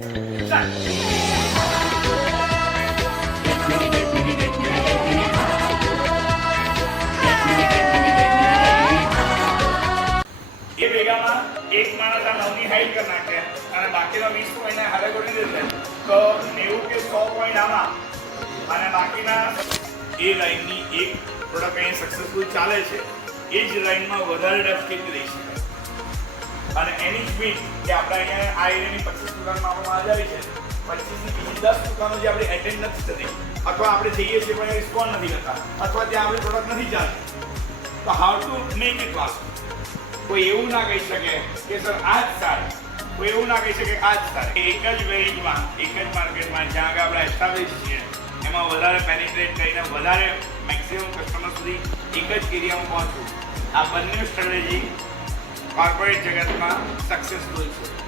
ભેગામાં એક માણસ આ 9 ની હાઈટ કરી નાખે અને બાકીના 20 પોઈન્ટ હારે કરી દેશે તો 90 કે 100 પોઈન્ટ આમાં અને બાકીના એ લાઈનની એક પ્રોડક્ટ અહીં સક્સેસફુલ ચાલે છે એ જ લાઈનમાં વધારે ડેપ્થ કેવી રહી શકાય અને એની સ્પીડ કે આપણે અહીંયા આ એરિયાની 25 દુકાનમાં આપવામાં આવી છે 25 ની બીજી 10 દુકાનો જે આપણે એટેન્ડ નથી થતી અથવા આપણે જઈએ છીએ પણ રિસ્પોન્ડ નથી કરતા અથવા ત્યાં આપણી પ્રોડક્ટ નથી ચાલતી તો how to make it pass કોઈ એવું ના કહી શકે કે સર આ જ સારું કોઈ એવું ના કહી શકે આ જ સારું એક જ વેરિયન્ટમાં એક જ માર્કેટમાં જ્યાં આગળ આપણે એસ્ટાબ્લિશ છીએ એમાં વધારે પેનિટ્રેટ કરીને વધારે મેક્સિમમ કસ્ટમર સુધી એક જ એરિયામાં પહોંચવું આ બંને સ્ટ્રેટેજી કોર્પોરેટ જગતમાં સક્સેસફુલ છે